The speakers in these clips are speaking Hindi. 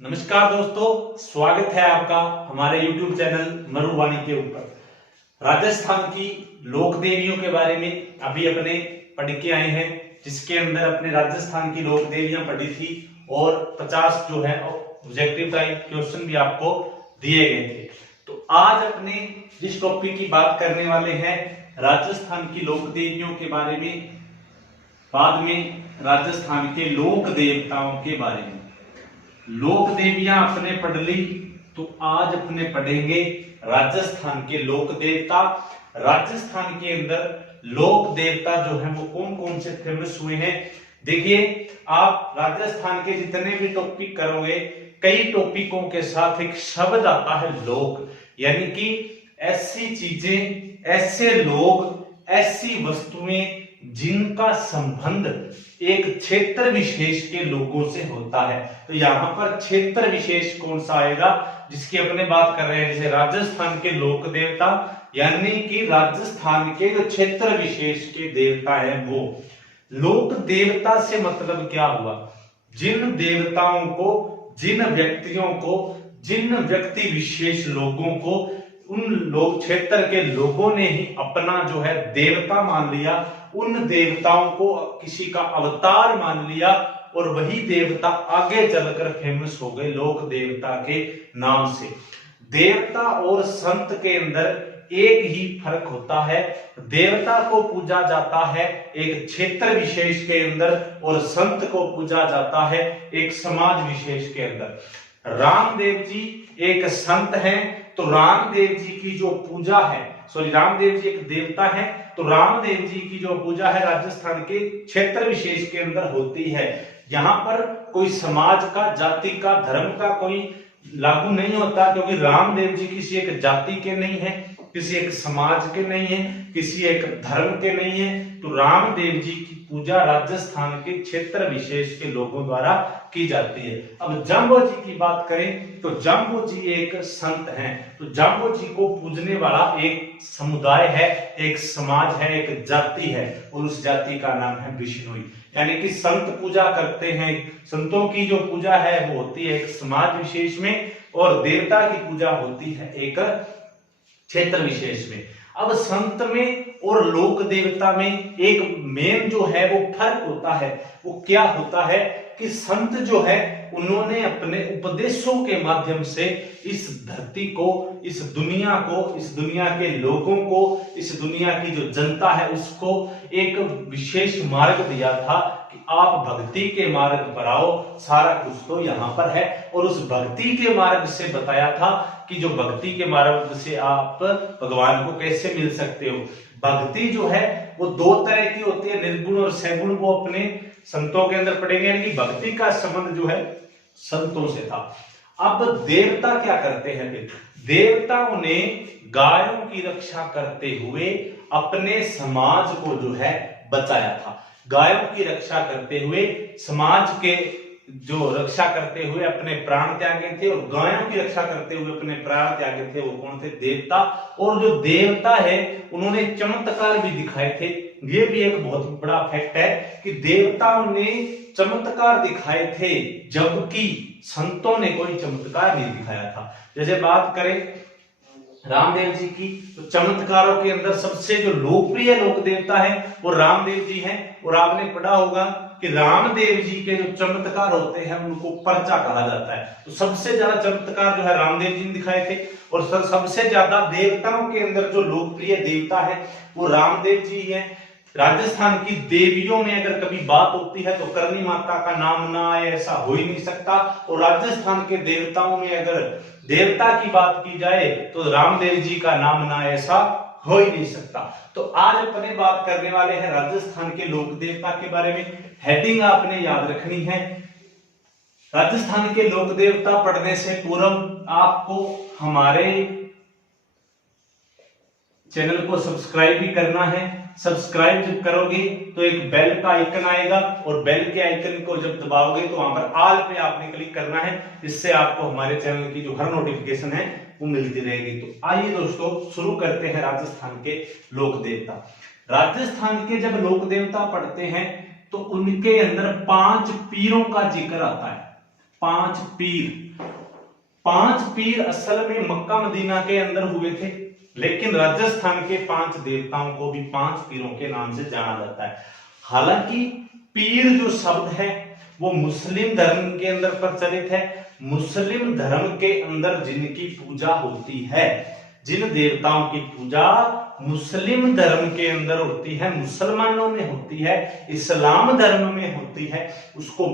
नमस्कार दोस्तों, स्वागत है आपका हमारे YouTube चैनल मरुवाणी के ऊपर। राजस्थान की लोक देवियों के बारे में अभी अपने पढ़ के आए हैं, जिसके अंदर अपने राजस्थान की लोक देवियां पढ़ी थी और 50 जो है ऑब्जेक्टिव टाइप क्वेश्चन भी आपको दिए गए थे। तो आज अपने जिस टॉपिक की बात करने वाले हैं राजस्थान की लोक देवियों के बारे में, बाद में राजस्थान के लोक देवताओं के बारे में। लोक देवियां अपने पढ़ ली, तो आज अपने पढ़ेंगे राजस्थान के लोक देवता। राजस्थान के अंदर लोक देवता जो है वो कौन कौन से फेमस हुए हैं। देखिए, आप राजस्थान के जितने भी टॉपिक करोगे, कई टॉपिकों के साथ एक शब्द आता है लोक, यानी कि ऐसी चीजें, ऐसे लोग, ऐसी वस्तुएं जिनका संबंध एक क्षेत्र विशेष के लोगों से होता है। तो यहां पर क्षेत्र विशेष कौन सा आएगा जिसकी अपने बात कर रहे हैं, जैसे राजस्थान के लोक देवता, यानी कि राजस्थान के जो क्षेत्र विशेष के देवता है वो। लोक देवता से मतलब क्या हुआ? जिन देवताओं को, जिन व्यक्तियों को, जिन व्यक्ति विशेष लोगों को उन लोग क्षेत्र के लोगों ने ही अपना जो है देवता मान लिया, उन देवताओं को किसी का अवतार मान लिया और वही देवता आगे चलकर फेमस हो गए लोक देवता के नाम से। देवता और संत के अंदर एक ही फर्क होता है। देवता को पूजा जाता है एक क्षेत्र विशेष के अंदर और संत को पूजा जाता है एक समाज विशेष के अंदर। रामदेव जी एक संत हैं, तो रामदेव जी की जो पूजा है, रामदेव जी एक देवता है, तो रामदेव जी की जो पूजा है राजस्थान के क्षेत्र विशेष के अंदर होती है। यहाँ पर कोई समाज का, जाति का, धर्म का कोई लागू नहीं होता, क्योंकि रामदेव जी किसी एक जाति के नहीं है, किसी एक समाज के नहीं है, किसी एक धर्म के नहीं है। तो रामदेव जी की पूजा राजस्थान के क्षेत्र विशेष के लोगों द्वारा की जाती है। अब जम्बो जी की बात करें तो जम्बो जी एक संत हैं, तो जम्बो जी को पूजने वाला एक समुदाय है, एक समाज है, एक जाति है, और उस जाति का नाम है बिश्नोई। यानी कि संत पूजा करते हैं, संतों की जो पूजा है वो होती है एक समाज विशेष में, और देवता की पूजा होती है एक क्षेत्र विशेष में। अब संत में और लोक देवता में एक मेन जो है वो फर्क होता है। वो क्या होता है कि संत जो है उन्होंने अपने उपदेशों के माध्यम से इस धरती को, इस दुनिया को, इस दुनिया के लोगों को, इस दुनिया की जो जनता है उसको एक विशेष मार्ग दिया था कि आप भक्ति के मार्ग पर आओ, सारा कुछ तो यहाँ पर है। और उस भक्ति के मार्ग से बताया था कि जो भक्ति के मार्ग से आप भगवान को कैसे मिल सकते हो। भक्ति जो है वो दो तरह की होती है, निर्गुण और सगुण, वो अपने संतों के अंदर पढ़ेंगे। यानी कि भक्ति का संबंध जो है संतों से था। अब देवता क्या करते हैं? फिर देवताओं ने गायों की रक्षा करते हुए अपने समाज को जो है बचाया था। गायों की रक्षा करते हुए समाज के जो रक्षा करते हुए अपने प्राण त्यागे थे, और गायों की रक्षा करते हुए अपने प्राण त्यागे थे, वो कौन थे? देवता। और जो देवता है उन्होंने चमत्कार भी दिखाए थे। ये भी एक बहुत बड़ा फैक्ट है कि देवताओं ने चमत्कार दिखाए थे, जबकि संतों ने कोई चमत्कार नहीं दिखाया था। जैसे बात करें रामदेव जी की, तो चमत्कारों के अंदर सबसे जो लोकप्रिय लोक देवता है वो रामदेव जी हैं। और आपने पढ़ा होगा कि रामदेव जी के जो चमत्कार होते हैं उनको पर्चा कहा जाता है। तो सबसे ज्यादा चमत्कार जो है रामदेव जी ने दिखाए थे, और सबसे ज्यादा देवताओं के अंदर जो लोकप्रिय देवता है वो रामदेव जी हैं। राजस्थान की देवियों में अगर कभी बात होती है तो करनी माता का नाम ना आए ऐसा हो ही नहीं सकता, और राजस्थान के देवताओं में अगर देवता की बात की जाए तो रामदेव जी का नाम ना आए ऐसा हो ही नहीं सकता। तो आज अपने बात करने वाले हैं राजस्थान के लोक देवता के बारे में। हेडिंग आपने याद रखनी है। राजस्थान के लोक देवता पढ़ने से पूर्व आपको हमारे चैनल को सब्सक्राइब भी करना है। सब्सक्राइब जब करोगे तो एक बेल का आइकन आएगा, और बेल के आइकन को जब दबाओगे तो वहां पर ऑल पे आपने क्लिक करना है, जिससे आपको हमारे चैनल की जो हर नोटिफिकेशन है वो मिलती रहेगी। तो आइए दोस्तों शुरू करते हैं राजस्थान के लोक देवता। राजस्थान के जब लोक देवता पढ़ते हैं तो उनके अंदर 5 पीरों का जिक्र आता है। 5 पीर, 5 पीर असल में मक्का मदीना के अंदर हुए थे, लेकिन राजस्थान के 5 देवताओं को भी 5 पीरों के नाम से जाना जाता है। हालांकि पीर जो शब्द है वो मुस्लिम धर्म के अंदर प्रचलित है। मुस्लिम धर्म के अंदर जिनकी पूजा होती है, जिन देवताओं की पूजा मुस्लिम धर्म के अंदर होती है, मुसलमानों में होती है, इस्लाम धर्म में होती है, उसको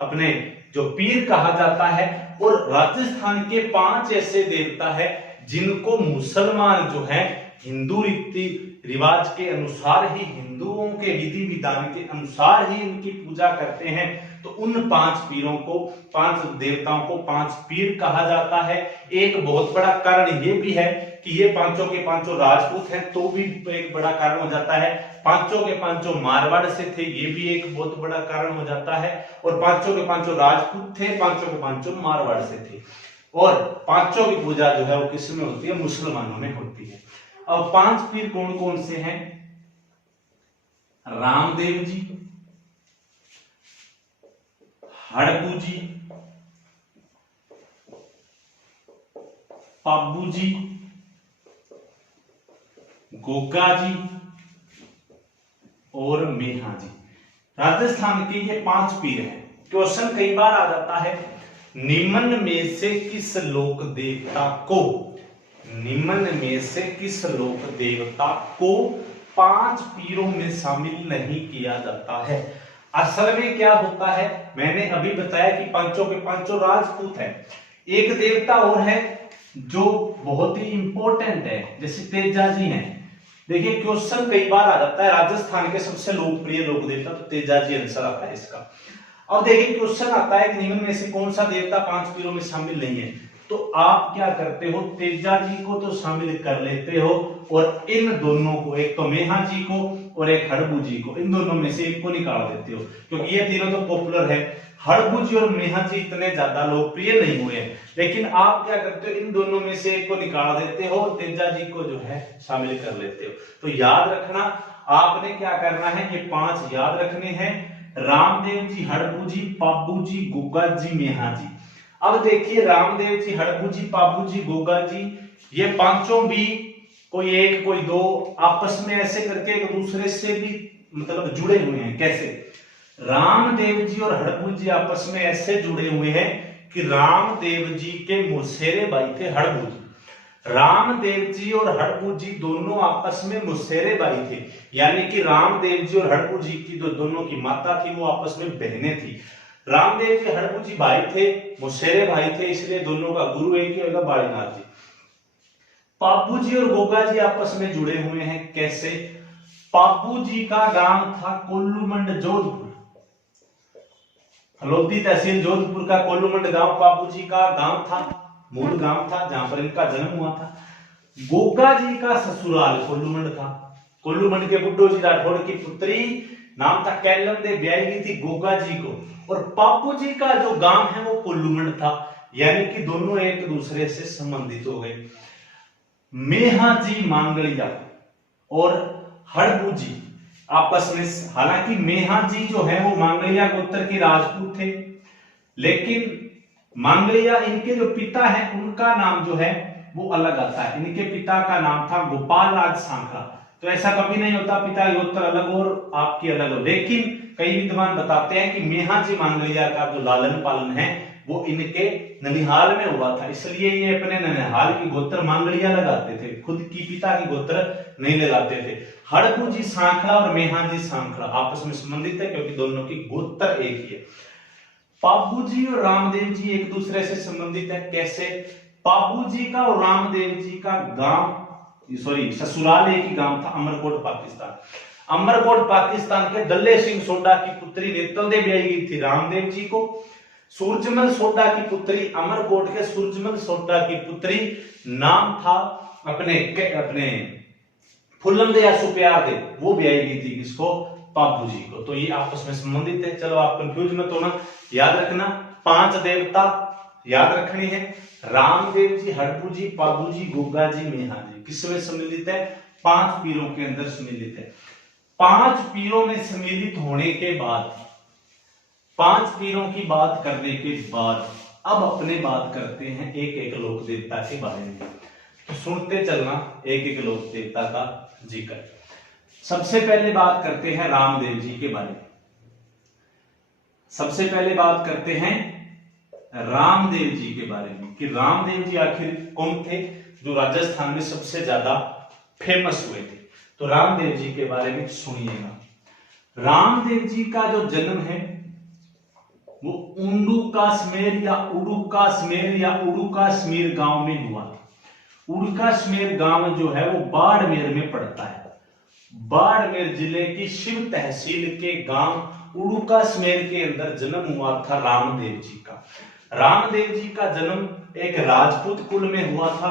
अपने जो पीर कहा जाता है। और राजस्थान के 5 ऐसे देवता है जिनको मुसलमान जो है हिंदू रीति रिवाज के अनुसार ही, हिंदुओं के विधि विधान के अनुसार ही उनकी पूजा करते हैं। तो उन 5 पीरों को, 5 देवताओं को 5 पीर कहा जाता है। एक बहुत बड़ा कारण ये भी है कि ये पांचों के पांचों राजपूत हैं, तो भी एक बड़ा कारण हो जाता है। पांचों के पांचों मारवाड़ से थे, ये भी एक बहुत बड़ा कारण हो जाता है। और पांचों के पांचों राजपूत थे, पांचों के पांचों मारवाड़ से थे। और पांचों की पूजा जो है वो किस में होती है? मुसलमानों में होती है। अब 5 पीर कौन कौन से हैं? रामदेव जी, हड़बू जी, पाबू जी, गोगा जी और मेहा जी। राजस्थान के ये 5 पीर हैं। क्वेश्चन कई बार आ जाता है, निम्न में से किस लोक देवता को, निम्न में से किस लोक देवता को 5 पीरों में शामिल नहीं किया जाता है? असल में क्या होता है, मैंने अभी बताया कि पांचों के पांचों राजपूत हैं। एक देवता और है जो बहुत ही इंपॉर्टेंट है, जैसे तेजा जी हैं। देखिए क्वेश्चन कई बार आ जाता है, राजस्थान के सबसे लोकप्रिय लोक देवता तो तेजा जी आंसर आता है इसका। अब देखिए क्वेश्चन आता है कि निम्न में से कौन सा देवता 5 पीरों में शामिल नहीं है, तो आप क्या करते हो, तेजा जी को तो शामिल कर लेते हो और इन दोनों को, एक तो मेहा जी को और एक हड़बू जी को, इन दोनों में से एक को निकाल देते हो, क्योंकि ये तीनों तो पॉपुलर है। हड़बू जी और मेहा जी इतने ज्यादा लोकप्रिय नहीं हुए, लेकिन आप क्या करते हो, इन दोनों में से एक को निकाल देते हो और तेजा जी को जो है शामिल कर लेते हो। तो याद रखना, आपने क्या करना है, ये 5 याद रखने हैं, रामदेव जी, हड़बू जी, पाबू जी, गोगा जी, मेहा जी। अब देखिए रामदेव जी, हड़बू जी, पाबू जी, गोगा जी, ये पांचों भी कोई एक कोई दो आपस में ऐसे करके एक दूसरे से भी मतलब जुड़े हुए हैं। कैसे? रामदेव जी और हड़बू जी आपस में ऐसे जुड़े हुए हैं कि रामदेव जी के मौसेरे भाई थे हड़बू जी। रामदेव जी और हड़बू जी दोनों आपस में मौसेरे भाई थे, यानी कि रामदेव जी और हड़बू जी की जो दोनों की माता थी वो आपस में बहनें थी। रामदेव जी हड़बू जी भाई थे, मौसेरे भाई थे, इसलिए दोनों का गुरु एक ही होगा, बाड़ीनाथ जी। पाबू जी और गोगा जी आपस में जुड़े हुए हैं। कैसे? पाबू जी का गांव था कोल्लूमंड, जोधपुर, हलोदी तहसील जोधपुर का कोल्लूमंड गांव पाबू जी का गांव था, मूल गांव था जहां पर इनका जन्म हुआ था। गोगा जी का ससुराल कोल्लूमंड था। कोल्लूमंड के बुड्ढो जी राठौड़ की पुत्री नाम था कैलन दे ब्याही गई थी गोगा जी को, और पापू जी का जो गांव है वो कोल्लूमंड था, यानी कि दोनों एक दूसरे से संबंधित हो गए। मेहा जी मांगलिया और हड़बू जी आपस में, हालांकि मेहा जी जो है वो मांगलिया गोत्र के राजपूत थे, लेकिन मांगलिया इनके जो पिता है उनका नाम जो है वो अलग आता है। इनके पिता का नाम था गोपाल राज सांखला। तो ऐसा कभी नहीं होता पिता गोत्र अलग और आपकी अलग हो, लेकिन कई विद्वान बताते हैं कि मेहा जी मांगलिया का जो लालन पालन है वो इनके ननिहाल में हुआ था, इसलिए ये अपने ननिहाल की गोत्र मांगलिया लगाते थे, खुद की पिता की गोत्र नहीं लगाते थे। हड़बू जी सांखला और मेहा जी सांखला आपस में संबंधित है क्योंकि दोनों की गोत्र एक ही है। पाबू जी और रामदेव जी एक दूसरे से संबंधित है। कैसे? पाबू जी का और रामदेव जी का गांव, सॉरी ससुराल एक ही गांव था, अमरकोट पाकिस्तान। अमरकोट पाकिस्तान के दल्ले सिंह सोडा की पुत्री नेतल दे ब्याही गई थी रामदेव जी को। सूरजमल सोडा की पुत्री, अमरकोट के सूरजमल सोडा की पुत्री नाम था अपने फुल्लम दे या सुप्यार दे, वो ब्याही गई थी किसको? पाबू जी को। तो ये आपस में संबंधित है। चलो आप कंफ्यूज मत होना, याद रखना 5 देवता याद रखनी है, रामदेव जी, हड़बू जी, पाबू जी, गोगा जी, मेहा जी। किसमें सम्मिलित है? 5 पीरों के अंदर सम्मिलित है। 5 पीरों में सम्मिलित होने के बाद, 5 पीरों की बात करने के बाद अब अपने बात करते हैं एक एक लोक देवता के बारे में, तो सुनते चलना एक एक लोक देवता का जिक्र। सबसे पहले बात करते हैं रामदेव जी के बारे में। सबसे पहले बात करते हैं रामदेव जी के बारे में कि रामदेव जी आखिर कौन थे जो राजस्थान में सबसे ज्यादा फेमस हुए थे। तो रामदेव जी के बारे में सुनिएगा। रामदेव जी का जो जन्म है वो उडुकाश्मीर या उडुकाश्मीर गांव में हुआ था। उडुकाश्मीर गांव जो है वो बाड़मेर में पड़ता है। बाड़मेर जिले की शिव तहसील के गांव उडुकाश्मीर के अंदर जन्म हुआ था रामदेव जी का। रामदेव जी का जन्म एक राजपूत कुल में हुआ था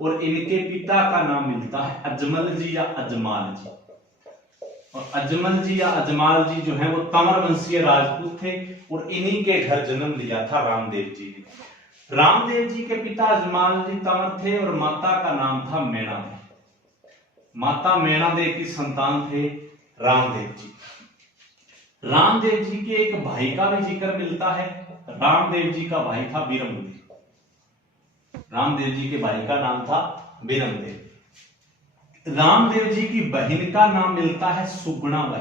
और इनके पिता का नाम मिलता है अजमल जी या अजमाल जी। और अजमल जी या अजमाल जी जो है वो तंवर वंशीय राजपूत थे और इन्हीं के घर जन्म लिया था रामदेव जी ने। रामदेव जी के पिता अजमाल जी तंवर थे और माता का नाम था मेणा देवी। माता मेणा देवी की संतान थे रामदेव जी। रामदेव जी के एक भाई का भी जिक्र मिलता है। रामदेव जी का भाई था बीरमदेव। रामदेव जी के भाई का नाम था बीरमदेव। रामदेव जी की बहन का नाम मिलता है सुगुणाबाई।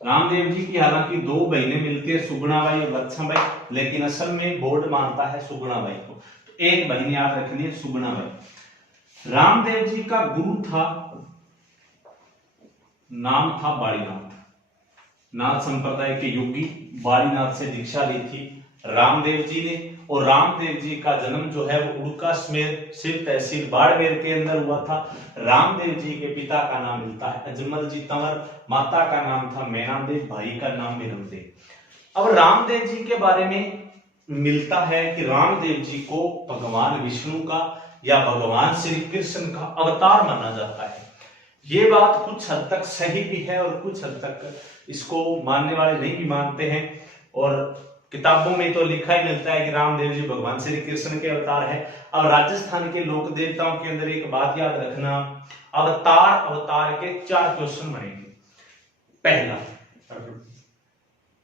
रामदेव जी की हालांकि दो बहनें मिलती है, सुगुणाबाई और लक्ष्मणबाई, लेकिन असल में बोर्ड मानता है सुगुणाबाई को। तो एक बहन याद रखनी है, सुगुणाबाई। रामदेव जी का गुरु था, नाम था बाड़ीनाथ। नाथ संप्रदाय के योगी बाड़ीनाथ से दीक्षा ली थी रामदेव जी ने। और रामदेव जी का जन्म जो है वो उडुकाश्मीर शिव तहसील बाड़मेर के अंदर हुआ था। रामदेव जी के पिता का नाम मिलता है अजमल जी तंवर, माता का नाम था मेणा देव, भाई का नाम बीरमदेव। अब रामदेव जी के बारे में मिलता है कि रामदेव जी को भगवान विष्णु का या भगवान श्री कृष्ण का अवतार माना जाता है। ये बात कुछ हद तक सही भी है और कुछ हद तक इसको मानने वाले नहीं भी मानते हैं। और किताबों में तो लिखा ही मिलता है कि रामदेव जी भगवान श्री कृष्ण के अवतार है। अब राजस्थान के लोक देवताओं के अंदर एक बात याद रखना, अवतार के 4 क्वेश्चन बनेंगे। पहला,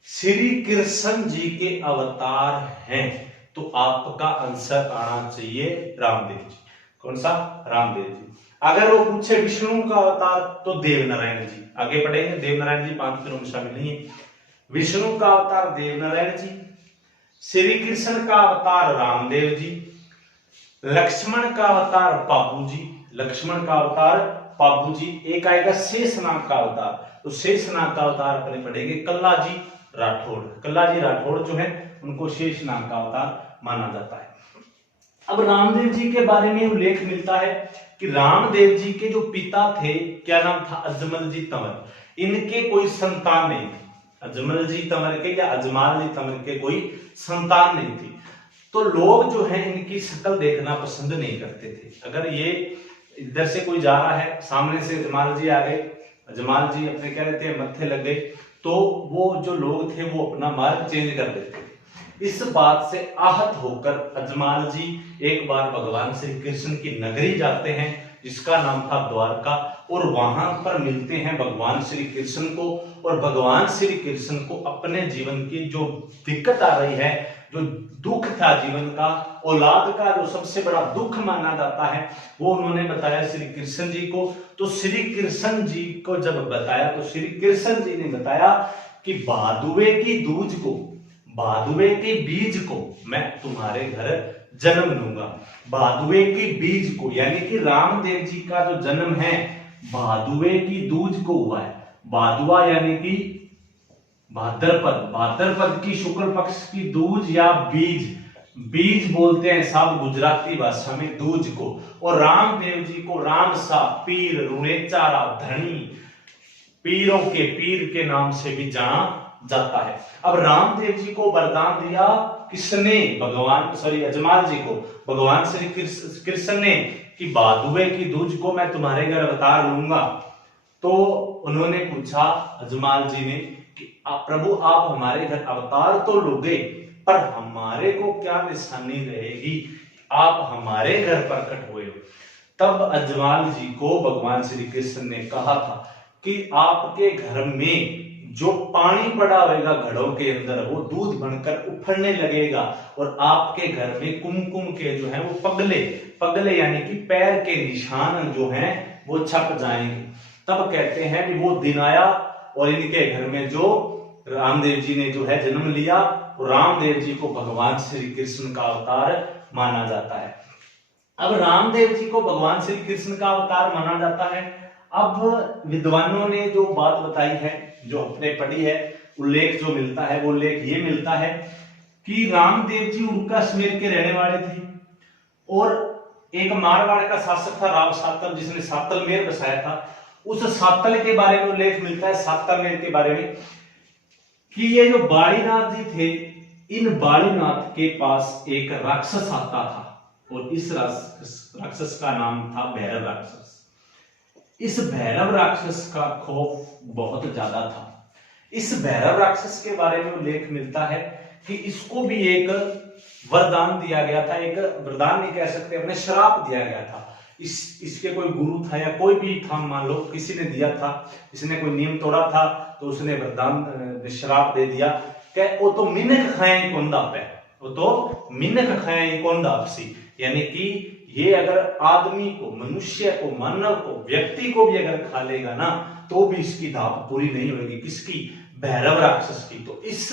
श्री कृष्ण जी के अवतार हैं तो आपका आंसर आना चाहिए रामदेव जी। कौन सा? रामदेव जी। अगर वो पूछे विष्णु का अवतार तो देवनारायण जी। आगे बढ़ेंगे, देवनारायण जी 5 दिनों में शामिल नहीं है। विष्णु का अवतार देवनारायण जी, श्री कृष्ण का अवतार रामदेव जी, लक्ष्मण का अवतार पापू जी। लक्ष्मण का अवतार पापू जी। एक आएगा शेषनाग का अवतार, तो शेषनाग का अवतार अपने पढ़ेंगे कल्ला जी राठौड़। कल्ला जी राठौड़ जो है उनको शेषनाग का अवतार माना जाता है। अब रामदेव जी के बारे में उल्लेख मिलता है कि रामदेव जी के जो पिता थे, क्या नाम था? अजमल जी तंवर। इनके कोई संतान नहीं थी। अजमल जी तंवर के या अजमाल जी तंवर के कोई संतान नहीं थी। तो लोग जो है इनकी शक्ल देखना पसंद नहीं करते थे। अगर ये इधर से कोई जा रहा है, सामने से अजमाल जी आ गए, अजमाल जी अपने क्या रहते हैं मत्थे लग गए, तो वो जो लोग थे वो अपना मार्ग चेंज कर देते थे। इस बात से आहत होकर अजमाल जी एक बार भगवान श्री कृष्ण की नगरी जाते हैं जिसका नाम था द्वारका, और वहां पर मिलते हैं भगवान श्री कृष्ण को। और भगवान श्री कृष्ण को अपने जीवन की जो दिक्कत आ रही है, जो दुख था जीवन का, औलाद का जो सबसे बड़ा दुख माना जाता है, वो उन्होंने बताया श्री कृष्ण जी को। तो श्री कृष्ण जी को जब बताया तो श्री कृष्ण जी ने बताया कि भादुए की दूज को, भादुए के बीज को मैं तुम्हारे घर जन्म लूंगा। भादुए की बीज को, यानी कि रामदेव जी का जो जन्म है भादुए की दूज को हुआ है। भादुआ यानी कि भाद्रपद, भाद्रपद की शुक्ल पक्ष की दूज या बीज, बीज बोलते हैं सब गुजराती भाषा में दूज को। और रामदेव जी को रामसा, पीर, रुणेचारा, धनी, पीरों के पीर के नाम से भी जाना जाता है। अब रामदेव जी को वरदान दिया किसने? भगवान अजमाल जी को भगवान श्री कृष्ण ने कि भादुए की दूज को मैं तुम्हारे घर अवतार लूंगा। तो उन्होंने पूछा अजमाल जी ने कि प्रभु आप हमारे घर अवतार तो लोगे, पर हमारे को क्या निशानी रहेगी आप हमारे घर प्रकट हुए हो? तब अजमाल जी को भगवान श्री कृष्ण ने कहा था कि आपके घर में जो पानी पड़ा होगा घड़ों के अंदर वो दूध बनकर उफड़ने लगेगा और आपके घर में कुमकुम के जो है वो पगले पगले यानी कि पैर के निशान जो हैं वो छप जाएंगे। तब कहते हैं कि वो दिन आया और इनके घर में जो रामदेव जी ने जो है जन्म लिया, और रामदेव जी को भगवान श्री कृष्ण का अवतार माना जाता है। अब रामदेव जी को भगवान श्री कृष्ण का अवतार माना जाता है। अब विद्वानों ने जो बात बताई है, जो अपने पढ़ी है, उल्लेख जो मिलता है वो उल्लेख ये मिलता है कि रामदेव जी उड़का कश्मीर के रहने वाले थे और एक मारवाड़ का शासक था राव सातल, जिसने सातलमेर बसाया था। उस सातल के बारे में उल्लेख मिलता है, सातलमेर के बारे में, कि ये जो बालीनाथ जी थे, इन बालीनाथ के पास एक राक्षस आता था और इस राक्षस का नाम था भैरव राक्षस। इस भैरव राक्षस का खौफ बहुत ज्यादा था। इस भैरव राक्षस के बारे में उल्लेख मिलता है कि इसको भी एक वरदान दिया गया था, एक वरदान नहीं कह सकते, अपने श्राप दिया गया था। इसके कोई गुरु था या कोई भी था, मान लो किसी ने दिया था, इसने कोई नियम तोड़ा था तो उसने वरदान श्राप दे दिया कि वो तो मिनक खाए कोंदा पे, वो तो मिनक खाए कोंदा आपसी, यानी कि ये अगर आदमी को, मनुष्य को, मानव को, व्यक्ति को भी अगर खा लेगा ना तो भी इसकी धाप पूरी नहीं होगी। किसकी? भैरव राक्षस की। तो इस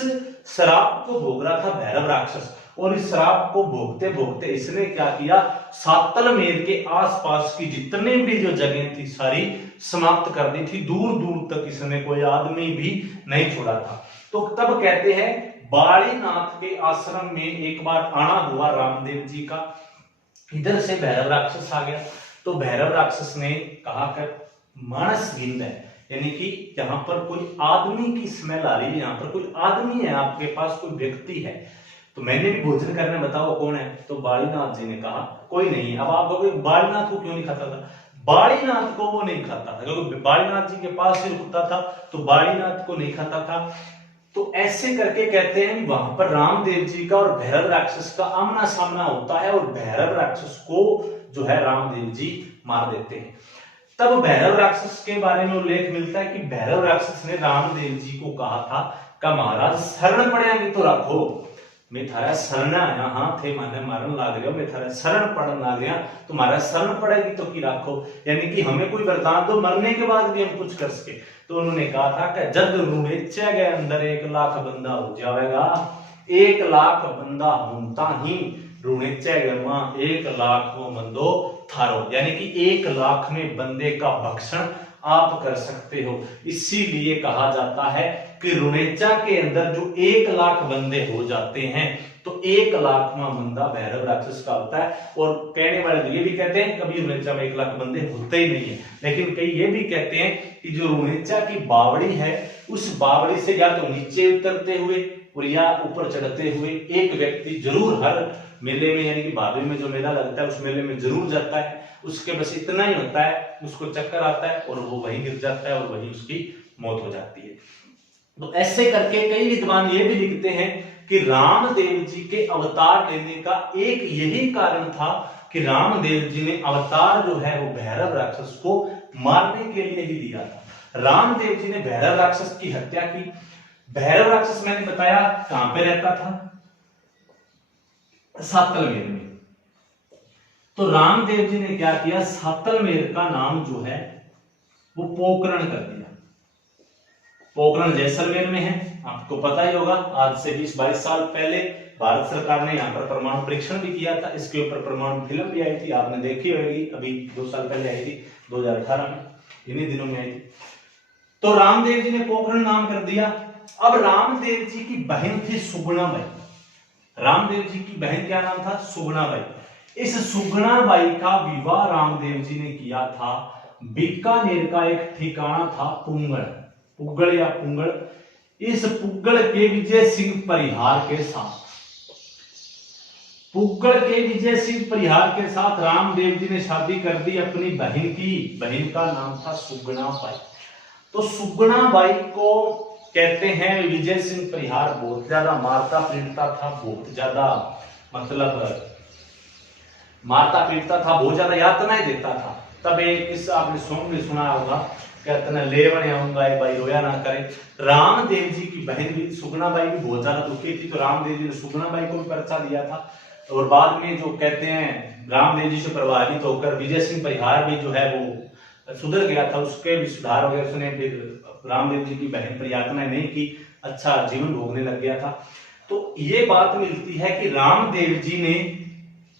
श्राप को भोग रहा था भैरव राक्षस, और इस श्राप को भोगते भोगते इसने क्या किया, सातलमेर के आसपास की जितने भी जो जगह थी सारी समाप्त कर दी थी। दूर दूर तक इसने कोई आदमी भी नहीं छोड़ा था। तो तब कहते हैं बालीनाथ के आश्रम में एक बार आना हुआ रामदेव जी का, इधर से भैरव राक्षस आ गया। तो भैरव राक्षस ने कहा कर मानस गिंद है, यानी कि यहाँ पर कोई आदमी की स्मेल आ रही है, यहाँ पर कोई आदमी है, आपके पास कोई व्यक्ति है, तो मैंने भी भोजन करने बताओ कौन है। तो बालीनाथ जी ने कहा कोई नहीं है। अब आप कहोगे बालीनाथ को क्यों नहीं खाता था? बालीनाथ को वो नहीं खाता था क्योंकि बालीनाथ जी के पास ही रुकता था, तो बालीनाथ को नहीं खाता था। तो ऐसे करके कहते हैं वहां पर रामदेव जी का और भैरव राक्षस का आमना सामना होता है और भैरव राक्षस को जो है रामदेव जी मार देते हैं। तब भैरव राक्षस के बारे में उल्लेख मिलता है कि भैरव राक्षस ने रामदेव जी को कहा था कि महाराज शरण पड़ेंगे तो रखो, मैं थारा शरण आया, हाँ थे माने मारन लाग रहे हो, मैं थारा शरण पड़न लाग रहा, तुम्हारा शरण पड़ेगी तो की रखो, यानी कि हमें कोई वरदान दो, मरने के बाद भी हम कुछ कर सके। तो उन्होंने कहा था कि जग रूढ़ेचे गए अंदर 1 लाख बंदा हो जाएगा, 1 लाख बंदा होता ही रूढ़ेचे गरमा 1 लाख वो बंदो थारो, यानी कि 1 लाख में बंदे का भक्षण आप कर सकते हो। इसीलिए कहा जाता है कि रुणेचा के अंदर जो 1 लाख बंदे हो जाते हैं तो 1 लाखवां बंदा भैरव राक्षस का होता है। और कहने वाले ये भी कहते हैं कभी रुणेचा में 1 लाख बंदे होते ही नहीं है, लेकिन कई ये भी कहते हैं कि जो रुणेचा की बावड़ी है उस बावड़ी से या तो नीचे उतरते हुए और या ऊपर चढ़ते हुए एक व्यक्ति जरूर हर मेले में, यानी कि भादवी में जो मेला लगता है उस मेले में जरूर जाता है। उसके बस इतना ही होता है, उसको चक्कर आता है और वो वहीं गिर जाता है और वहीं उसकी मौत हो जाती है। तो ऐसे करके कई विद्वान ये भी लिखते हैं कि रामदेव जी के अवतार लेने का एक यही कारण था कि रामदेव जी ने अवतार जो है वो भैरव राक्षस को मारने के लिए ही लिया था। रामदेव जी ने भैरव राक्षस की हत्या की। भैरव राक्षस मैंने बताया कहां पे रहता था? सातलमेर में। तो रामदेव जी ने क्या किया, सातलमेर का नाम जो है वो पोकरण कर दिया। पोकरण जैसलमेर में है, आपको पता ही होगा। आज से 20-22 साल पहले भारत सरकार ने यहाँ पर परमाणु परीक्षण भी किया था, इसके ऊपर परमाणु फिल्म भी आई थी, आपने देखी होगी, अभी 2 साल पहले आई थी, 2018 में, इन्हीं दिनों में आई थी। तो रामदेव जी ने पोकरण नाम कर दिया। अब रामदेव जी की बहन थी सुगुणाबाई। रामदेव जी की बहन क्या नाम था? सुगुणाबाई। इस सुगुणाबाई का विवाह रामदेव जी ने किया था बीकानेर का एक ठिकाना था पुंगड़, पुगड़ या पुंगड़, इस पुगड़ के विजय सिंह परिहार के साथ। पुगड़ के विजय सिंह परिहार के साथ रामदेव जी ने शादी कर दी अपनी बहन की। बहन का नाम था सुगुणाबाई। तो सुगुणाबाई को कहते हैं विजय सिंह परिहार बहुत ज्यादा मारता पीटता था, बहुत ज्यादा मतलब मारता पीटता था, बहुत ज्यादा यातनाएं देता था। तब एक किस्सा आपने सॉन्ग में सुना होगा कहते ना ले बने आऊंगा भाई रोया ना करे। रामदेव जी की बहन भी सुगुणा बाई भी बहुत ज्यादा दुखी थी, तो रामदेव जी ने सुगुणा बाई को भी पर्चा दिया था। और बाद में जो कहते हैं रामदेव जी से प्रभावित होकर विजय सिंह परिहार भी जो है वो सुधर गया था, उसके भी सुधार हो गया, उसने फिर रामदेव जी की बहन पर यातना नहीं की, अच्छा जीवन भोगने लग गया था। तो ये बात मिलती है कि रामदेव जी ने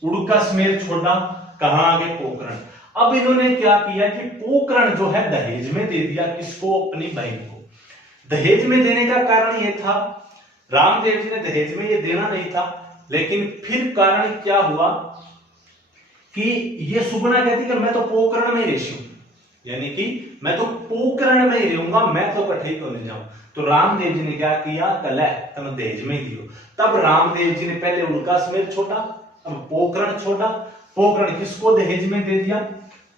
उड़का स्मेर छोड़ा, कहां आगे पोखरण। अब इन्होंने क्या किया कि पोखरण जो है दहेज में दे दिया, किसको, अपनी बहन को। दहेज में देने का कारण ये था, रामदेव जी ने दहेज में ये देना नहीं था, लेकिन फिर कारण क्या हुआ कि ये सुगुणा कहती कि मैं तो पोखरण में ही रहती हूं, यानी कि मैं तो पोखरण में ही रहूंगा, मैं तो कठे को नहीं जाऊं। तो रामदेव जी ने क्या किया, कल तुम दहेज में ही दियो। तब रामदेव जी ने पहले उड़का स्मेर छोड़ा, अब पोखरण छोड़ा। पोखरण किसको दहेज में दे दिया,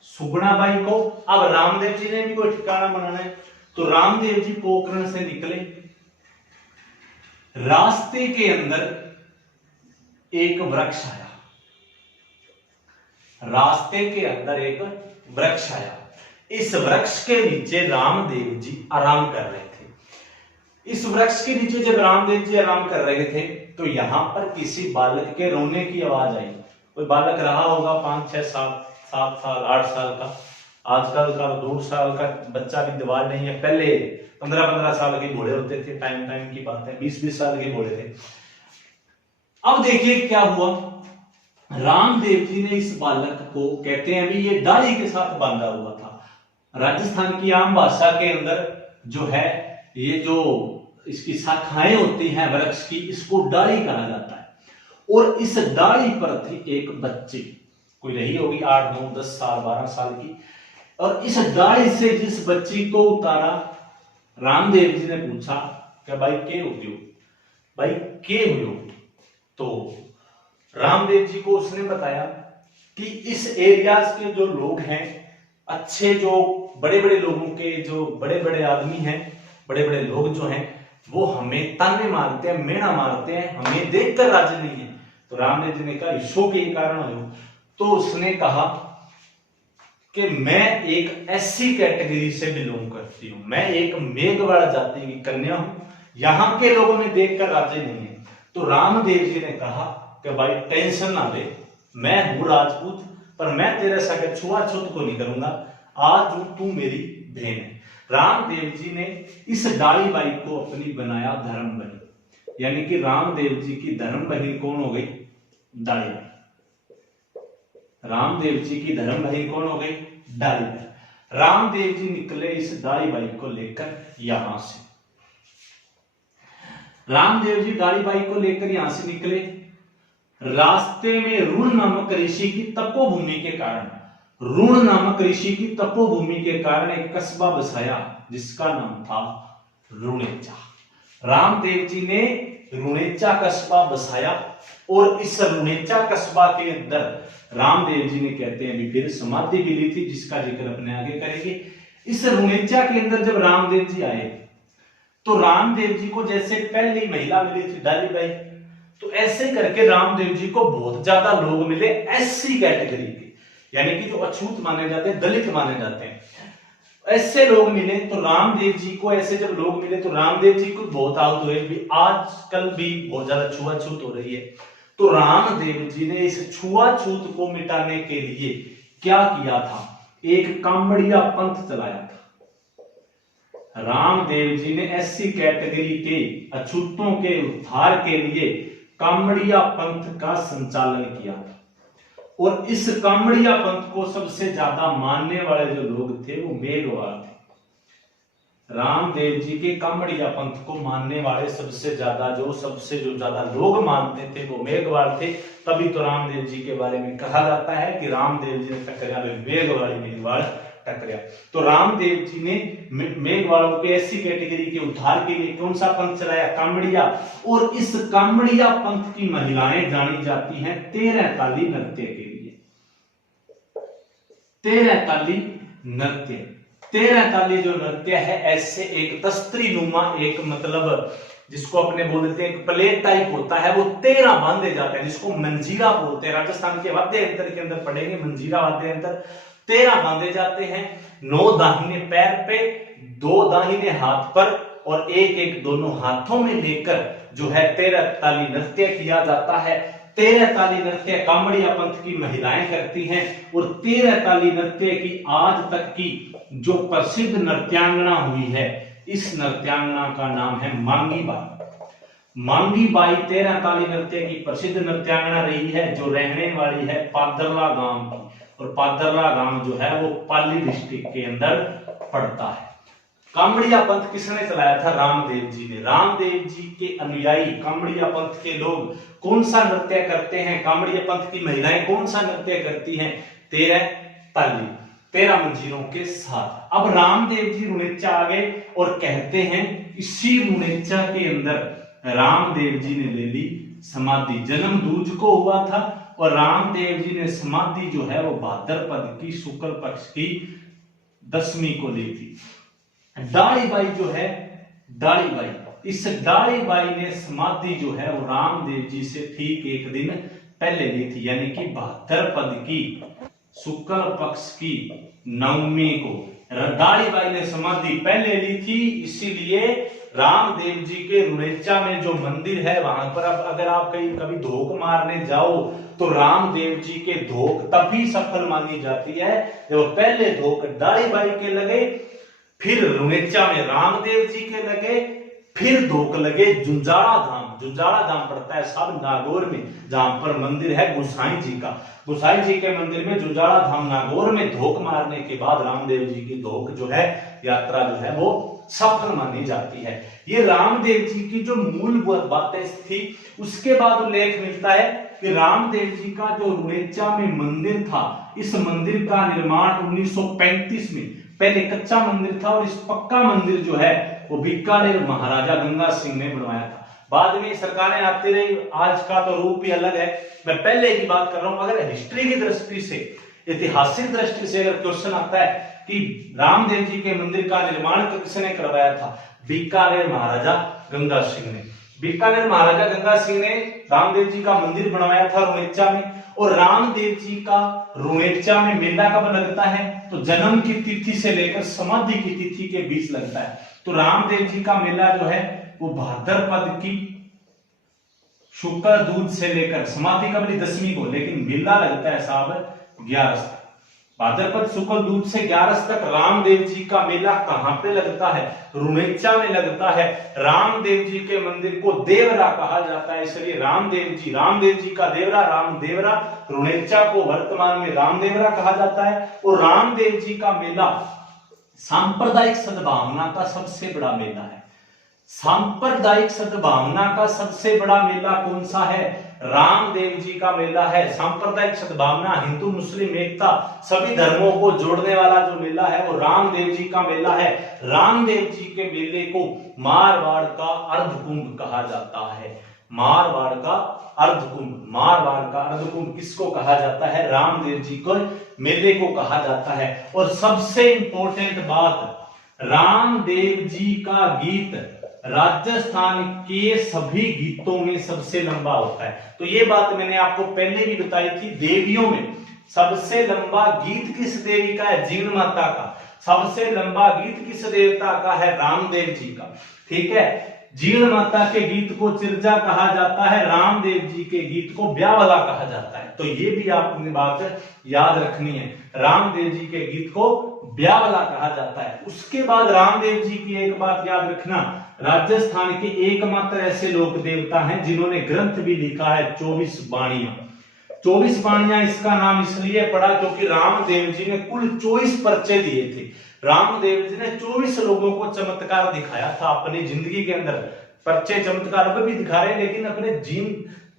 सुगुणा बाई को। अब रामदेव जी ने भी कोई ठिकाना बनाना है, तो रामदेव जी पोखरण से निकले। रास्ते के अंदर एक वृक्ष आया, रास्ते के अंदर एक वृक्ष आया। इस वृक्ष के नीचे रामदेव जी आराम कर रहे थे। इस वृक्ष के नीचे जब रामदेव जी आराम कर रहे थे, तो यहां पर किसी बालक के रोने की आवाज आई। कोई बालक रहा होगा 5, 6, 7 साल 8 साल का। आजकल का 2 साल का बच्चा भी दीवार नहीं है, पहले 15-15 साल के घोड़े होते थे, टाइम की बात है, 20-20 साल के घोड़े थे। अब देखिए क्या हुआ, रामदेव जी ने इस बालक को, कहते हैं अभी ये डाली के साथ बांधा हुआ था। राजस्थान की आम भाषा के अंदर जो है ये जो इसकी शाखाएं होती हैं वृक्ष की, इसको डाली कहा जाता है। और इस डाली पर थी एक बच्ची, कोई रही होगी 8, 9, 10 साल 12 साल की। और इस डाली से जिस बच्ची को उतारा, रामदेव जी ने पूछा कि भाई के हो, भाई के हो। तो रामदेव जी को उसने बताया कि इस एरियाज के जो लोग हैं, अच्छे जो बड़े बड़े लोगों के जो बड़े बड़े आदमी हैं, बड़े बड़े लोग जो हैं, वो हमें ताने मारते हैं, मेणा मारते हैं, हमें देखकर राजी नहीं है। तो रामदेव जी ने कहा ईशो के कारण हो। तो उसने कहा कि मैं एक ऐसी कैटेगरी से बिलोंग करती हूं, मैं एक मेघवाड़ जाति की कन्या हूं, यहां के लोगों ने देखकर राजी नहीं है। तो रामदेव जी ने कहा कि भाई टेंशन ना ले, मैं हूं राजपूत, पर मैं तेरे साथ छुआछूत को नहीं करूंगा, आज तू मेरी बहन है। रामदेव जी ने इस डाली बाई को अपनी बनाया धर्म बनी, यानी कि रामदेव जी की धर्म बहन कौन हो गई, डाली बाई। रामदेव जी की धर्म बहन कौन हो गई, डाली बाई। रामदेव जी निकले इस डाली बाई को लेकर यहां से, रामदेव जी डाली बाई को लेकर यहां से निकले। रास्ते में ऋण नामक ऋषि की तपोभूमि के कारण, ऋण नामक ऋषि की तपोभूमि के कारण एक कस्बा बसाया जिसका नाम था रुणेचा। रामदेव जी ने रुणेचा कस्बा बसाया और इस रुणेचा कस्बा के अंदर रामदेव जी ने, कहते हैं, फिर समाधि भी ली थी, जिसका जिक्र अपने आगे करेंगे। इस रुणेचा के अंदर जब रामदेव जी आए, तो रामदेव जी को जैसे पहली महिला मिली थी डाली बाई, तो ऐसे करके रामदेव जी को बहुत ज्यादा लोग मिले एससी कैटेगरी के, यानी कि जो अछूत माने जाते हैं, दलित माने जाते हैं, ऐसे लोग मिले। तो रामदेव जी को ऐसे जब लोग मिले, तो रामदेव जी को बहुत आहत हुए, भी आजकल भी बहुत ज्यादा छुआछूत हो रही है। तो रामदेव जी ने इस छुआछूत को मिटाने के लिए क्या किया था, एक कामड़िया पंथ चलाया था। रामदेव जी ने एससी कैटेगरी के अछूतों के उद्धार के लिए कामड़िया पंथ का संचालन किया था। और इस कामड़िया पंथ को सबसे ज्यादा मानने वाले जो लोग थे वो मेघवाल थे। रामदेव जी के कामड़िया पंथ को मानने वाले सबसे ज्यादा लोग मानते थे वो मेघवाल थे। तभी तो रामदेव जी के बारे में कहा जाता है कि रामदेव जी ने टकराया मेघवाल टकराया। तो रामदेव जी ने मेघवालों के एससी कैटेगरी के उद्धार के लिए कौन सा पंथ चलाया, कामड़िया। और इस कामड़िया पंथ की महिलाएं जानी जाती हैं 13 ताली नृत्य के लिए। 13 ताली नृत्य, 13 ताली जो नृत्य है, ऐसे एक तस्त्री नुमा, एक मतलब जिसको अपने बोलते हैं एक प्लेट टाइप होता है, वो 13 बांधे जाते हैं, जिसको मंजीरा बोलते हैं। राजस्थान के वाद्य यंत्र के अंदर पढ़ेंगे मंजीरा वाद्य यंत्र। 13 बांधे जाते हैं, 9 दाहिने पैर पे, 2 दाहिने हाथ पर और एक एक दोनों हाथों में लेकर जो है 13 ताली नृत्य किया जाता है। 13 ताली नृत्य कामड़िया पंथ की महिलाएं करती हैं और 13 ताली नृत्य की आज तक की जो प्रसिद्ध नृत्यांगना हुई है, इस नृत्यांगना का नाम है मांगी बाई। मांगी बाई 13 ताली नृत्य की प्रसिद्ध नृत्यांगना रही है, जो रहने वाली है पादरला गांव की, और पादरला गांव जो है वो पाली डिस्ट्रिक्ट के अंदर पड़ता है। कामड़िया पंथ किसने चलाया था? रामदेव जी ने। रामदेव जी के अनुयायी कामड़िया पंथ के लोग कौन सा नृत्य करते हैं? कामड़िया पंथ की महिलाएं कौन सा नृत्य करती हैं? 13 ताली, 13 मंजीरों के साथ। अब रामदेव जी रुणेचा आ गए और कहते हैं इसी रुणेचा के अंदर रामदेव जी ने ले ली समाधि। जन्म दूज को हुआ था और रामदेव जी ने समाधि जो है वो भाद्रपद की शुक्ल पक्ष की 10वीं को ली थी। डाली बाई जो है, डाली बाई, इस डाली बाई ने समाधि जो है वो रामदेव जी से ठीक एक दिन पहले ली थी, यानी कि भाद्रपद की शुक्ल पक्ष की 9वीं को डाली बाई ने समाधि पहले ली थी। इसीलिए रामदेव जी के रुणेचा में जो मंदिर है वहां पर अब अगर आप कहीं कभी धोख मारने जाओ तो रामदेव जी के धोख तभी सफल मानी जाती है जब पहले धोख डाली बाई के लगे, फिर रुणेचा में रामदेव जी के लगे, फिर धोख लगे जुंजाड़ा धाम। जुंजाड़ा धाम पड़ता है सब नागौर में, जहां पर मंदिर है गोसाई जी का। गोसाई जी के मंदिर में जुंजाड़ा धाम नागौर में धोख मारने के बाद रामदेव जी की धोख जो है यात्रा जो है वो सफल मानी जाती है। ये रामदेव जी की जो मूलभूत बातें थी, उसके बाद उल्लेख मिलता है कि रामदेव जी का जो रुणेचा में मंदिर था, इस मंदिर का निर्माण 1935 में पहले कच्चा मंदिर था और इस पक्का मंदिर जो है वो बीकानेर महाराजा गंगा सिंह ने बनवाया था। बाद में सरकारें आती रही, आज का तो रूप ही अलग है। मैं पहले की बात कर रहा हूं। अगर हिस्ट्री की दृष्टि से, ऐतिहासिक दृष्टि से अगर क्वेश्चन आता है कि रामदेव जी के मंदिर का निर्माण किसने करवाया था, बीकानेर महाराजा गंगा सिंह ने। बीकानेर महाराजा गंगा सिंह ने रामदेव जी का मंदिर बनवाया था रुणेचा में। और रामदेव जी का रुणेचा में मेला कब लगता है? तो जन्म की तिथि से लेकर समाधि की तिथि के बीच लगता है। तो रामदेव जी का मेला जो है वो भाद्रपद की शुक्ल दूज से लेकर समाधि कब ली? 10वीं को, लेकिन मेला लगता है साहब 11 तक। भाद्रपद शुक्ल दूज से 11 तक रामदेव जी का मेला कहां पे लगता है? रुणेचा में लगता है। रामदेव जी के मंदिर को देवरा कहा जाता है, इसलिए रामदेव जी का देवरा, रामदेवरा, रुणेचा को वर्तमान में रामदेवरा कहा जाता है। और रामदेव जी का मेला सांप्रदायिक सद्भावना का सबसे बड़ा मेला है। सांप्रदायिक सद्भावना का सबसे बड़ा मेला कौन सा है? रामदेव जी का मेला है। सांप्रदायिक सद्भावना, हिंदू मुस्लिम एकता, सभी धर्मों को जोड़ने वाला जो मेला है वो रामदेव जी का मेला है। रामदेव जी के मेले को मारवाड़ का अर्धकुंभ कहा जाता है। मारवाड़ का अर्धकुंभ, मारवाड़ का अर्धकुंभ किसको कहा जाता है? रामदेव जी को मेले को कहा जाता है। और सबसे इंपॉर्टेंट बात, रामदेव जी का गीत राजस्थान के सभी गीतों में सबसे लंबा होता है। तो ये बात मैंने आपको पहले भी बताई थी। देवियों में सबसे लंबा गीत किस देवी का है? जीण माता का। सबसे लंबा गीत किस देवता का है? रामदेव जी का। ठीक है, जीण माता के गीत को चिरजा कहा जाता है, रामदेव जी के गीत को ब्यावला कहा जाता है। तो ये भी आपने बात याद रखनी है, रामदेव जी के गीत को ब्यावला कहा जाता है। उसके बाद रामदेव जी की एक बात याद रखना, राजस्थान के एकमात्र ऐसे लोक देवता हैं जिन्होंने ग्रंथ भी लिखा है 24 बाणियां। 24 बाणियां इसका नाम इसलिए पड़ा क्योंकि रामदेव जी ने कुल 24 पर्चे दिए थे। रामदेव जी ने 24 लोगों को चमत्कार दिखाया था अपनी जिंदगी के अंदर। पर्चे चमत्कार भी दिखा रहे, लेकिन अपने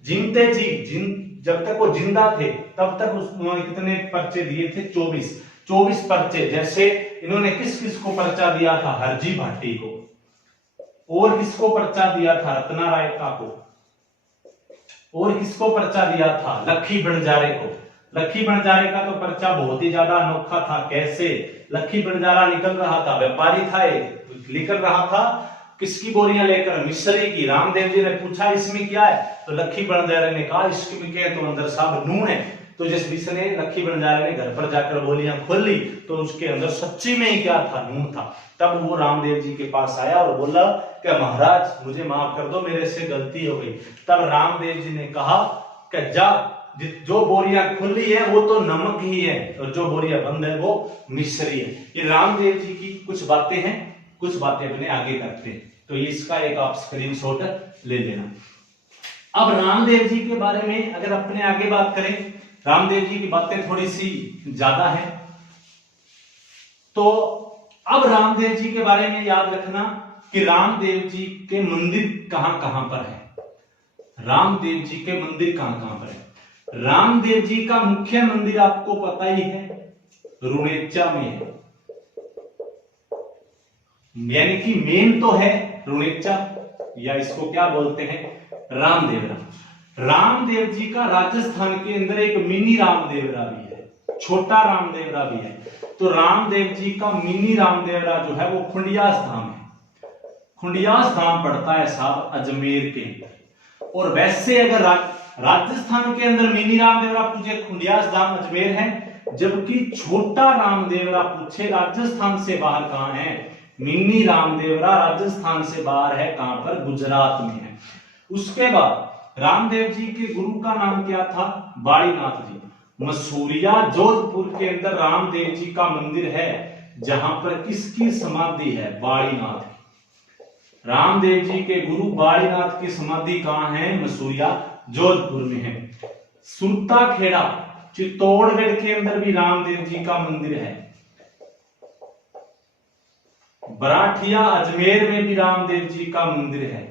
जीते जी जब तक वो जिंदा थे तब तक उन्होंने कितने पर्चे दिए थे? 24 पर्चे। जैसे इन्होंने किस किस को पर्चा दिया था? हरजी भाटी को। और किसको पर्चा दिया था? रत्ना राय को। और किसको पर्चा दिया था? लखी बंजारे को। लखी बंजारे का तो पर्चा बहुत ही ज्यादा अनोखा था। कैसे? लखी बंजारा निकल रहा था, व्यापारी था, निकल रहा था किसकी बोरियां लेकर? मिश्री की। रामदेव जी ने पूछा इसमें क्या है? तो लखी बंजारे ने कहा इसमें क्या है? तो अंदर साहब नून है। तो जिस विष ने लक्ष्मी बंजारे ने घर पर जाकर बोलियां खोल ली तो उसके अंदर सच्ची में ही क्या था, नून था। तब वो रामदेव जी के पास आया और बोला कि महाराज मुझे माफ कर दो, मेरे से गलती हो गई। तब रामदेव जी ने कहा कि जा, जो बोरियां खुली है वो तो नमक ही है और जो बोरियां बंद है वो मिश्री है। ये रामदेव जी की कुछ बातें हैं, कुछ बातें अपने आगे करते हैं, तो इसका एक आप स्क्रीनशॉट ले लेना। अब रामदेव जी के बारे में अगर अपने आगे बात करें, रामदेव जी की बातें थोड़ी सी ज्यादा है, तो अब रामदेव जी के बारे में याद रखना कि रामदेव जी के मंदिर कहां कहां पर है। रामदेव जी के मंदिर कहां कहां पर है। रामदेव जी का मुख्य मंदिर आपको पता ही है, रुणेचा में है, यानी कि मेन तो है रुणेचा, या इसको क्या बोलते हैं, रामदेवरा। रामदेव जी का राजस्थान के अंदर एक मिनी रामदेवरा भी है, छोटा रामदेवरा भी है। तो रामदेव जी का मिनी रामदेवरा जो है वो खुंडियास धाम है। खुंडियास धाम पड़ता है साहब अजमेर के अंदर। और वैसे अगर राजस्थान के अंदर मिनी रामदेवरा पूछे, खुंडियास धाम अजमेर है, जबकि छोटा रामदेवरा पूछे राजस्थान से बाहर कहां है, मिनी रामदेवरा राजस्थान से बाहर है, कहां पर, गुजरात में है। उसके बाद रामदेव जी के गुरु का नाम क्या था, बाड़ीनाथ जी। मसूरिया जोधपुर के अंदर रामदेव जी का मंदिर है, जहां पर किसकी समाधि है, बाड़ीनाथ की। रामदेव जी के गुरु बाड़ीनाथ की समाधि कहां है, मसूरिया जोधपुर में है। सुरता खेड़ा चित्तौड़गढ़ के अंदर भी रामदेव जी का मंदिर है। बराठिया अजमेर में भी रामदेव जी का मंदिर है।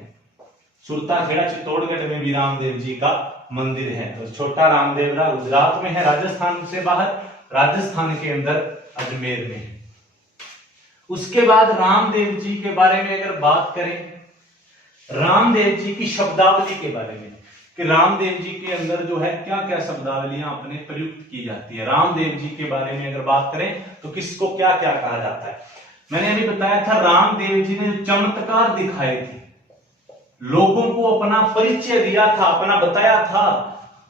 सुरता खेड़ा चित्तौड़गढ़ में भी रामदेव जी का मंदिर है। तो छोटा रामदेवरा गुजरात में है, राजस्थान से बाहर, राजस्थान के अंदर अजमेर में है। उसके बाद रामदेव जी के बारे में अगर बात करें, रामदेव जी की शब्दावली के बारे में, कि रामदेव जी के अंदर जो है क्या क्या शब्दावलियां अपने प्रयुक्त की जाती है। रामदेव जी के बारे में अगर बात करें तो किसको क्या क्या कहा जाता है। मैंने अभी बताया था रामदेव जी ने चमत्कार दिखाए थे, लोगों को अपना परिचय दिया था, अपना बताया था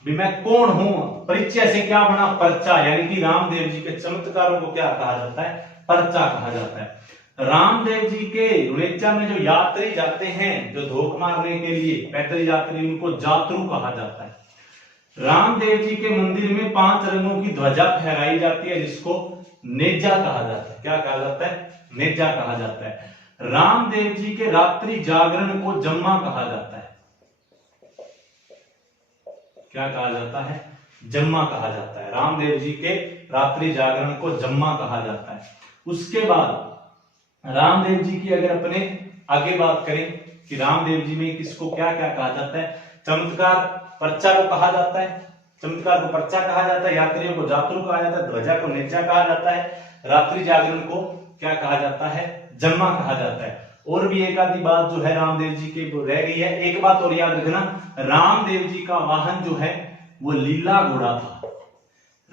भी मैं कौन हूं, परिचय से क्या बना, पर्चा, यानी कि रामदेव जी के चमत्कारों को क्या कहा जाता है, पर्चा कहा जाता है। रामदेव जी के रुणेचा में जो यात्री जाते हैं, जो धोख मारने के लिए पैदल यात्री, उनको जातरू कहा जाता है। रामदेव जी के मंदिर में 5 रंगों की ध्वजा फहराई जाती है, जिसको नेजा कहा जाता है। क्या कहा जाता है, नेजा कहा जाता है। रामदेव जी के रात्रि जागरण को जम्मा कहा जाता है। क्या कहा जाता है, जम्मा कहा जाता है। रामदेव जी के रात्रि जागरण को जम्मा कहा जाता है। उसके बाद रामदेव जी की अगर अपने आगे बात करें कि रामदेव जी में किसको क्या क्या कहा जाता है, चमत्कार पर्चा को कहा जाता है, चमत्कार को पर्चा कहा जाता है, यात्रियों को जातरू कहा जाता है, ध्वजा को नेजा कहा जाता है, रात्रि जागरण को क्या कहा जाता है, जम्मा कहा जाता है। और भी एक आधी बात जो है रामदेव जी की रह गई है। एक बात और याद रखना, रामदेव जी का वाहन जो है वो लीला घोड़ा था।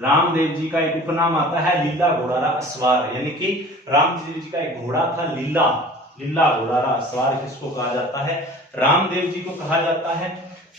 रामदेव जी का एक उपनाम आता है लीला घोड़ारा अस्वार, यानी कि रामदेव जी का एक घोड़ा था लीला, लीला घोड़ारा अस्वार किसको कहा जाता है, रामदेव जी को कहा जाता है।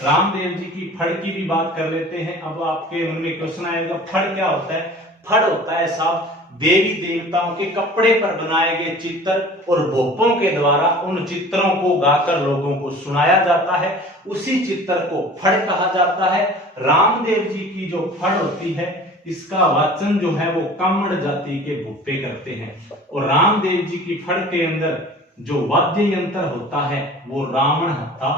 रामदेव जी की फड़ की भी बात कर लेते हैं। अब आपके मन में क्वेश्चन आएगा, फड़ क्या होता है। फड़ होता है साहब देवी देवताओं के कपड़े पर बनाए गए चित्र, और भोपों के द्वारा उन चित्रों को गाकर लोगों को सुनाया जाता है, उसी चित्र को फड़ कहा जाता है। रामदेव जी की जो फड़ होती है, इसका वाचन जो है वो कामड़ जाति के भोपे करते हैं। और रामदेव जी की फड़ के अंदर जो वाद्य यंत्र होता है वो रावण हत्था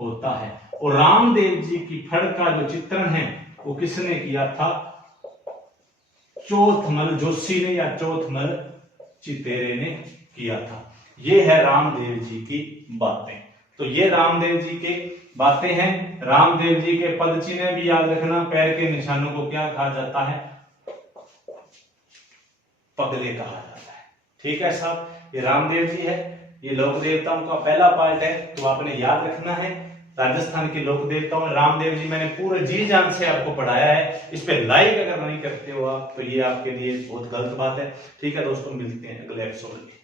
होता है। और रामदेव जी की फड़ का जो चित्रण है वो किसने किया था, चौथमल जोशी ने या चौथमल चितेरे ने किया था। ये है रामदेव जी की बातें। तो ये रामदेव जी के बातें हैं। रामदेव जी के पद चिन्ह भी याद रखना, पैर के निशानों को क्या कहा जाता है, पगले कहा जाता है। ठीक है साहब, ये रामदेव जी है, ये लोक देवताओं का पहला पार्ट है, तो आपने याद रखना है। राजस्थान के लोक देवताओं में रामदेव जी मैंने पूरे जी जान से आपको पढ़ाया है। इस पे लाइक अगर नहीं करते हो आप तो ये आपके लिए बहुत गलत बात है। ठीक है दोस्तों, मिलते हैं अगले एपिसोड में।